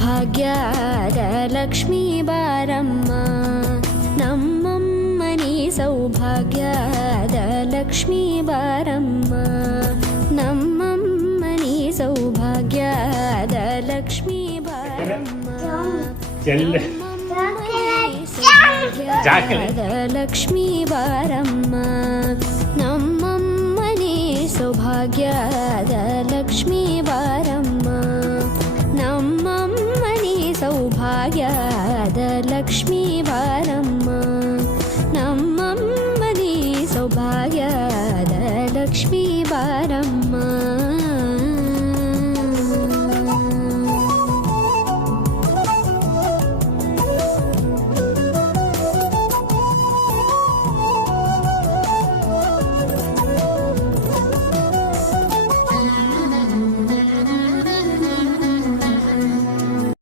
ಭಾಗ್ಯದ ಲಕ್ಷ್ಮೀ ಬಾರಮ್ಮ ನಮ್ಮಮ್ಮನಿ ಸೌಭಾಗ್ಯದ ಲಕ್ಷ್ಮೀ ಬಾರಮ್ಮ ನಮ್ಮಮ್ಮನಿ ಸೌಭಾಗ್ಯದ ಲಕ್ಷ್ಮೀ ಬಾರಮ್ಮ ಸೌಭಾಗ್ಯದ ಲಕ್ಷ್ಮೀ ಬಾರಮ್ಮ ನಮ್ಮಮ್ಮನಿ ಸೌಭಾಗ್ಯದ ಲಕ್ಷ್ಮೀ ಬಾರಮ್ಮ ನಮ್ಮಮ್ಮನಿ ಸೌಭಾಗ್ಯದ ಲಕ್ಷ್ಮೀ ಬಾರಮ್ಮ